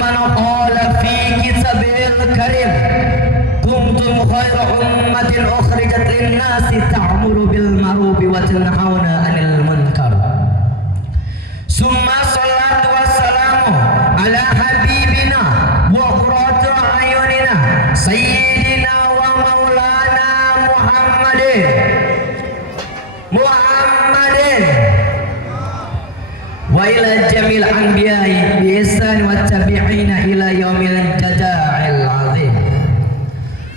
man qala fi kitabil karim kuntum khayra ummatin ukhrijat lin-nasi ta'muru bil ma'ruf wa tanhauna 'anil munkar. Summa salatu wassalamu ala habibina wa qurratu ayunina sayyidina wa maulana Muhammadin wa ila jamil anbiya'i bi ihsan wa tabi'ina ila yaumil jaza'il 'azim.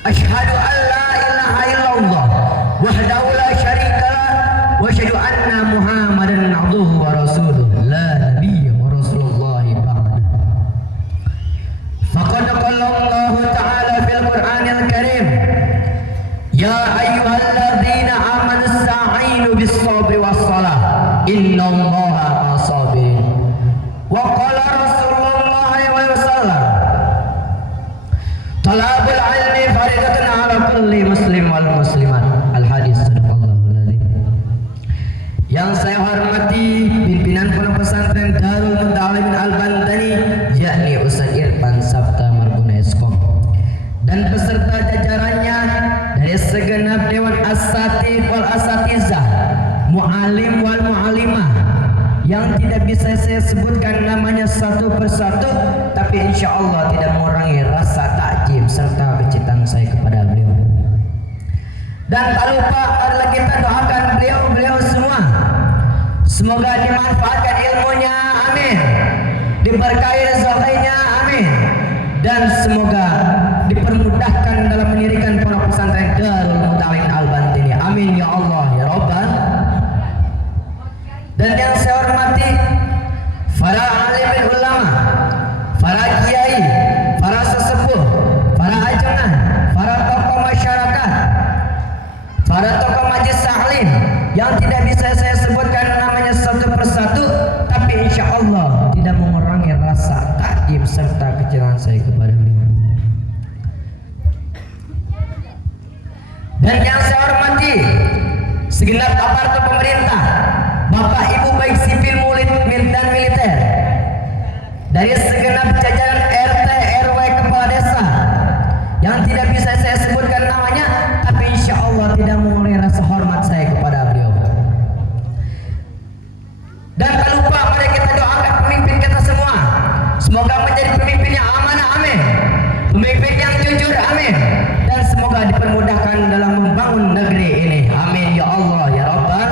Asyhadu an la ilaha illallah wahdahu la syarika lah wa asyhadu anna Muhammadan 'abduhu wa rasuluh la nabiyya wa rasulullah ba'da. Faqad qala Allah ta'ala fil Qur'anil Karim, ya ayyuhalladzina amanu ista'inu bis sabri was salah innallaha ma'as sabirin. Wa qala Rasulullah sallallahu alaihi wasallam, talabul ilmi faridatun 'ala kulli muslim wal muslimat. Al hadis sadaqallahul adzim. Yang saya hormati pimpinan Pondok Pesantren Darul Muta'allimin Al-Bantani, yakni Ustaz Irfan Sabta Marbuna Eskom, dan peserta jajarannya dari segenap Dewan Asatidz wal Asatizah, mu'alim wal mu'alimah, yang tidak bisa saya sebutkan namanya satu persatu, tapi insya Allah tidak mengurangi rasa takjub serta kecintaan saya kepada beliau. Dan tak lupa adalah kita doakan beliau semua, semoga dimanfaatkan ilmunya, amin, diberkahi rezekinya, amin, dan semoga dipermudahkan dalam mendirikan Pondok Pesantren Darul Muta'allimin Al-Bantani, amin ya Allah ya Rabbal. Dan yang saya hormati para alim ulama, para kiai, para sesepuh, para ajengan, para tokoh masyarakat, para tokoh majelis taklim yang tidak bisa saya sebutkan namanya satu persatu, tapi insya Allah tidak mengurangi rasa takjub serta kecintaan saya kepada beliau. Dan yang saya hormati segenap aparatur pemerintah, Bapak Ibu baik sipil dan militer, dari segenap jajaran RT, RW, kepala desa yang tidak bisa saya sebutkan namanya, tapi insya Allah tidak mengurangi rasa hormat saya kepada beliau. Dan tak lupa mari kita doakan pemimpin kita semua, semoga menjadi pemimpin yang amanah, amin, pemimpin yang jujur, amin, dan semoga dipermudahkan dalam membangun negeri ini, amin ya Allah ya Rabbal.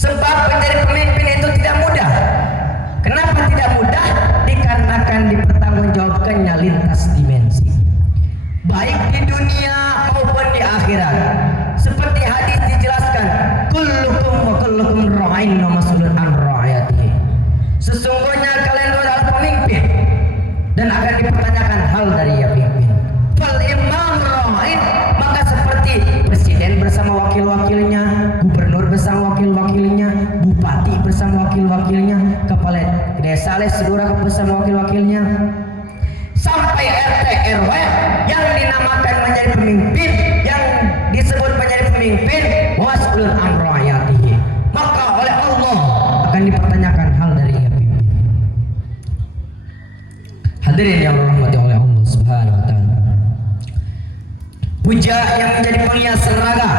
Sebab menjadi pemimpin itu tidak mudah. Kenapa tidak mudah? Dikarenakan dipertanggungjawabkannya lintas dimensi, baik di dunia maupun di akhirat. Seperti hadis dijelaskan, kullukum wa kullukum ra'in wa mas'ulun an ra'iyatihi. Sesungguhnya kalian adalah pemimpin dan akan dipertanyakan hal dari ya pemimpin. Fal imam ra'in, maka seperti presiden bersama wakil-wakilnya, gubernur bersama wakil-wakilnya, bupati bersama wakil-wakilnya, kepala desa seluruh bersama wakil-wakilnya, sampai RT RW yang dinamakan menjadi pemimpin, yang disebut menjadi pemimpin, was'ulun an ra'iyatihi, maka oleh Allah akan dipertanyakan hal dari ya pemimpin. Hadirin yang dirahmati oleh Allah Subhanahu wa taala, puja yang menjadi penghiasan raga,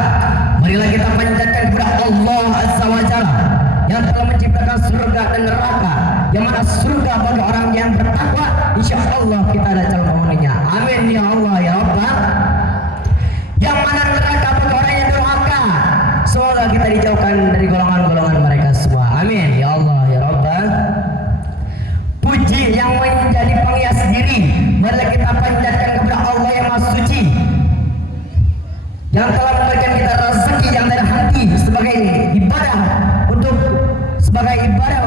marilah kita panjatkan kepada Allah Azza wa Jalla yang telah menciptakan surga dan neraka, yang mana surga bagi orang yang bertakwa, insya Allah kita ada calon penghuninya, amin ya Allah ya Rabbal. Yang mana neraka bagi orang yang durhaka, semoga kita dijauhkan dari golongan-golongan mereka semua, amin ya Allah ya Rabbal. Puji yang menjadi penghias diri, marilah kita panjatkan kepada Allah yang Maha Suci, yang telah memberikan kita rezeki yang dari hati sebagai ibadah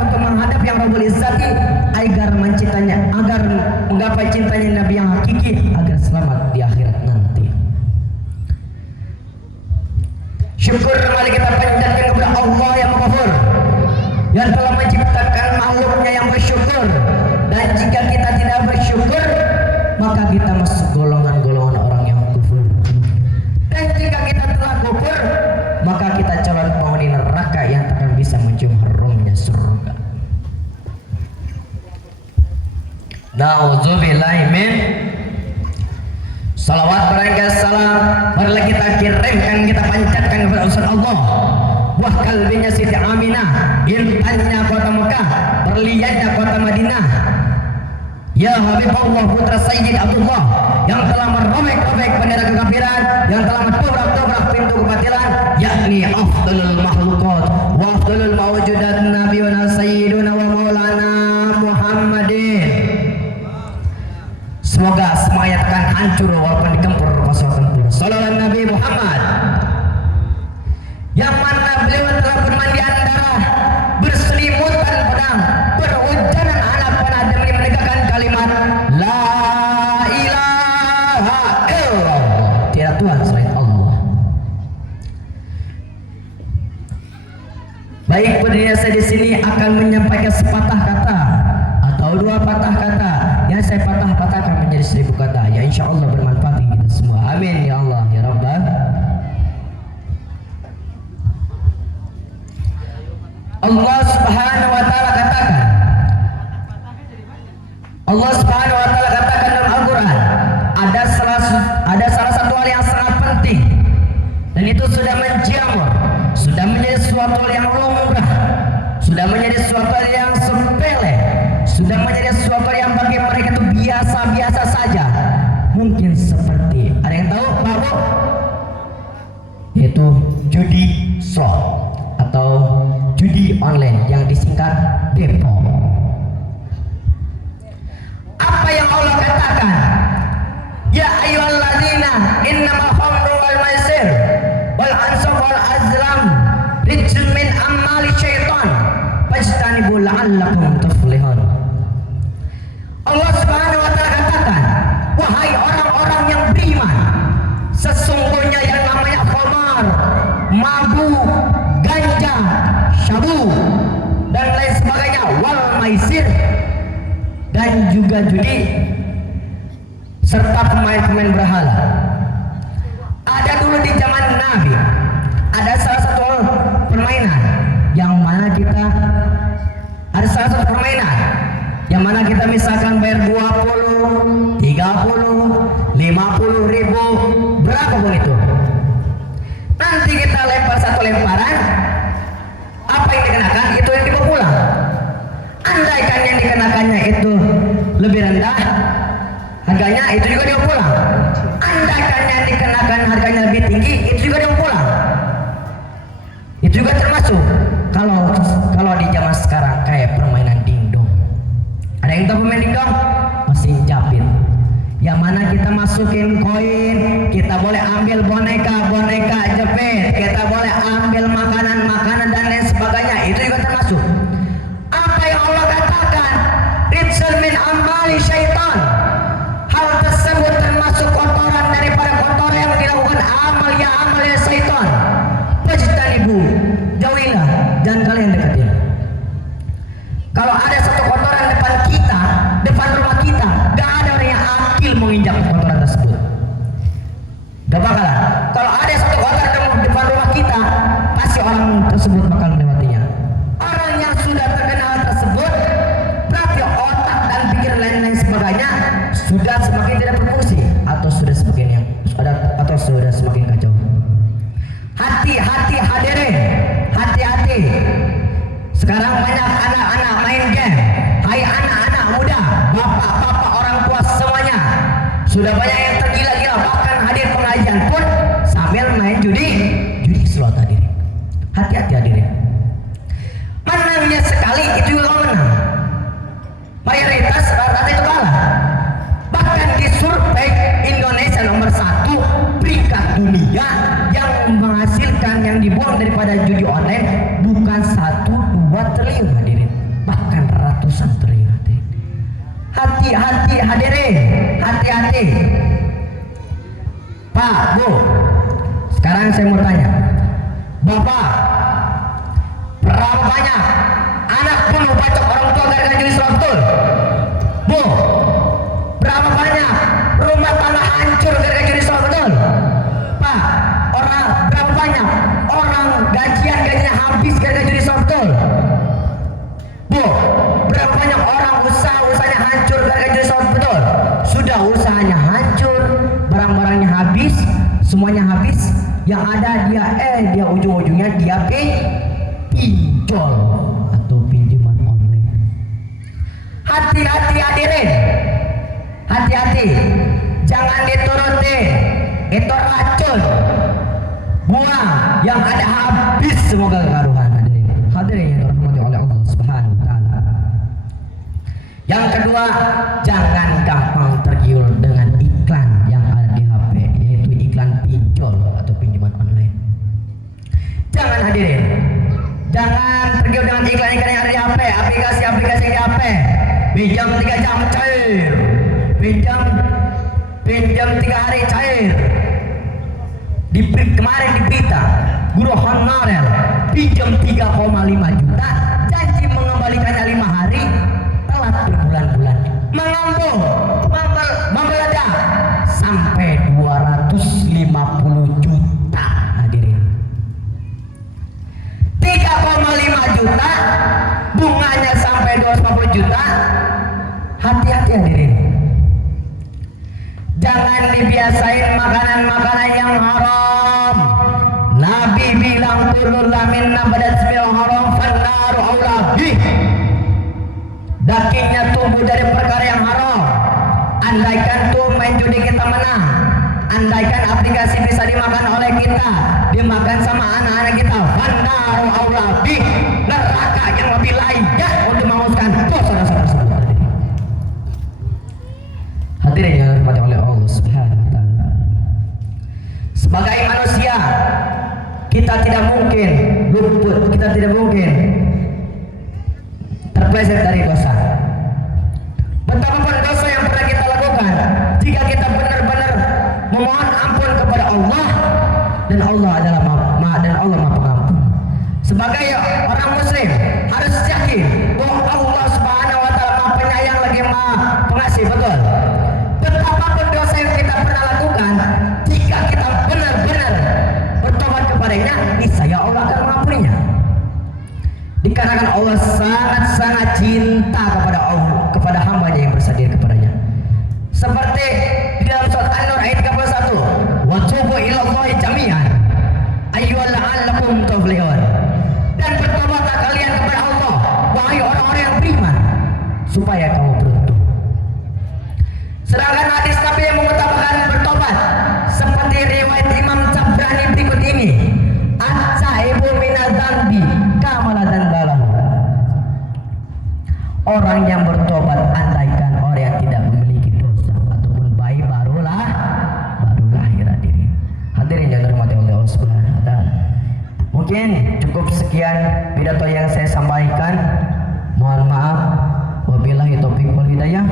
untuk menghadap yang Rabbul Izzati, agar mencintanya, agar menggapai cintanya Nabi yang hakiki, agar selamat di akhirat nanti. Syukur mari kita panjatkan kepada Allah yang Ghafur, yang telah menciptakan makhluknya yang bersyukur, dan jika kita tidak bersyukur maka kita masuk golongan-golongan orang yang kufur. Dan jika kita telah kufur, maka kita calon penghuni neraka yang akan bisa mencium harumnya surga. Nauzubillahi min. Salawat barangkali salam marilah kita kirimkan, kita panjatkan kepada urusan Allah. Buah kalbinya Siti Aminah, intannya kota Mekah, berliannya kota Madinah. Ya Habibullah putra Sayyid Abdullah yang telah merobek-robek bendera kekafiran, yang telah mendobrak-dobrak pintu kebatilan, yakni afdalul makhluqat wa afdalul mawjudat nabiyuna sayyiduna wa maulana Muhammadin. Semoga semuanya akan hancur walaupun digempur pasukan tempur. Sallallahu Nabi Muhammad. Yang mana beliau telah bermandian darah, berselimutan pedang, berhujanan anak panah demi menegakkan kalimat La ilaha illallah. Tiada Tuhan selain Allah. Baik, berdiri saya di sini akan menyampaikan sepatah kata atau dua patah kata yang saya patah-patahkan menjadi 1000 kata. Ya insya Allah bermanfaat bagi kita semua. Amin ya Allah ya Rabbal. Allah Subhanahu wa taala katakan, Allah Subhanahu wa taala katakan dalam Al-Qur'an, ada salah satu hal yang sangat penting dan itu sudah menjamur, sudah menjadi suatu hal yang lumrah, sudah menjadi suatu hal yang sepele, sudah menjadi suatu hal yang bagi mereka itu biasa-biasa saja. Mungkin seperti, ada yang tahu Pak Bu? Yaitu judi slot atau judi online yang disingkat depo. Apa yang Allah katakan? Ya ayyuhalladzina innamal khamru wal maisir wal ansab wal azlam rijsun min amali syaitan fajtanibu la'allakum tuflihun. Allah Subhanahu wa taala katakan, wahai orang-orang yang beriman, sesungguhnya yang namanya khamar, mabuk, ganja, syabu dan lain sebagainya, wal maisir dan juga judi serta pemain-pemain berhala. Ada dulu di zaman Nabi, ada salah satu permainan yang mana kita misalkan bayar 20, 30, 50 ribu, berapa pun itu. Nanti kita lempar satu lemparan, apa yang dikenakan itu yang dibawa pulang. Andaikan yang dikenakannya itu lebih rendah harganya, itu juga dibawa pulang. Andaikan yang dikenakan harganya lebih tinggi, itu juga dibawa pulang. Itu juga termasuk kalau di zaman sekarang kayak permainan dingdong. Ada yang tahu pemain dingdong? Mesin jepit. Yang mana kita masukin koin, kita boleh ambil boneka jepit, kita boleh ambil makanan dan lain sebagainya. Itu juga termasuk. Apa yang Allah katakan? Rijsun min amali syaitan. Hal tersebut termasuk kotoran daripada kotoran yang dilakukan amalnya syaitan. Fajtanibu, jauhilah, jangan kalian deketin. Kalau ada satu kotoran depan rumah kita, gak ada orang yang akil menginjak kotoran tersebut. Gak bakalan. Kalau ada satu kotoran depan rumah kita, pasti orang tersebut bakal melewatinya. Orang yang sudah terkenal tersebut, berarti otak dan pikiran lain-lain sebagainya sudah semakin tidak berfungsi atau sudah semakin kacau. Hati-hati hadirin, hati-hati. Sekarang banyak anak-anak main game. Hai anak-anak muda, bapak-bapak, orang tua semuanya, sudah banyak yang tergila-gila, bahkan hadir pengajian pun sambil main judi slot hadirin. Hati-hati hadirin. Menangnya sekali itu juga menang. Mayoritas rata-rata itu kalah. Bahkan di survei Indonesia nomor 1 peringkat dunia yang menghasilkan, yang dibuang daripada judi online bukan 1-2 triliun hadirin, bahkan ratusan triliun hadirin. Hati-hati hadirin, hati-hati. Pak, Bu, sekarang saya mau tanya, Bapak, berapa banyak anak bunuh bacok orang tua gara-gara judi slot, betul? Bu, berapa banyak rumah tangga hancur gara-gara judi slot, betul? Pak, berapa banyak orang gajinya habis gara-gara judi slot, betul? Bu, berapa banyak orang usahanya hancur gara-gara judi slot? Yang ada dia ujung-ujungnya dia pinjol atau pinjaman online. Hati-hati hadirin, hati-hati, jangan dituruti, itu racun. Buang, yang ada habis semoga karuhan. Hadirin yang dirahmati oleh Allah Subhanahu wa taala. Yang kedua, jangan gampang tergiur dengan iklan yang ada di HP, yaitu iklan pinjol atau pinjaman online. Jangan hadirin, jangan tergiur dengan iklan-iklan yang ada di HP, aplikasi-aplikasi yang di HP. Pinjam 3 jam cair, pinjam 3 hari cair. Kemarin di berita, guru honorer pinjam 3,5 juta, janji mengembalikannya 5 hari, telat berbulan-bulan, mengambung, membeledak sampai 250 juta hadirin. 3,5 juta, bunganya sampai 250 juta. Hati-hati hadirin, jangan dibiasain makanan-makanan yang haram. Nabi bilang kullu lamin nabadat bil haram fannaru aula bih. Dagingnya tumbuh dari perkara yang haram. Andaikan tuh main judi kita menang, andaikan aplikasi bisa dimakan oleh kita, dimakan sama anak-anak kita, fannaru aula bih, neraka yang lebih layak untuk menghanguskan saudara-saudara tersebut. Hadirin yang dirahmati oleh Allah Subhanahu wa taala. Sebagai manusia, kita tidak mungkin luput, kita tidak mungkin terpeleset dari dosa. Betapapun dosa yang pernah kita lakukan, jika kita benar-benar memohon ampun kepada Allah, dan Allah adalah Maha Pengampun. Sebagai orang muslim harus yakin bahwa Allah Subhanahu wa taala Maha Penyayang lagi Maha Pengasih, betul. Betapapun dosa yang kita pernah lakukan, jika kita benar-benar bertobat kepadanya, niscaya Allah akan mengampuninya. Dikarenakan Allah sangat-sangat cinta kepada hamba-Nya yang bersedia kepadanya. Seperti di dalam surat An-Nur ayat 31, wa tubu ilallahi jami'an ayyuhal la'allakum tuflihun. Dan bertobatlah kalian kepada Allah, wahai orang-orang yang beriman, supaya kamu beruntung. Sedangkan hadis Nabi yang mengutamakan bertobat seperti riwayat Imam Tabrani berikut ini, at-taibu minadz-dzambi kamala dzambalahu. Orang yang bertobat andaikan orang yang tidak memiliki dosa ataupun bayi barulah lahir hadirin. Hadirin yang dirahmati oleh Allah Subhanahu wa taala. Mungkin cukup sekian pidato yang saya sampaikan. Mohon maaf. Wabillahi taufiq wal hidayah.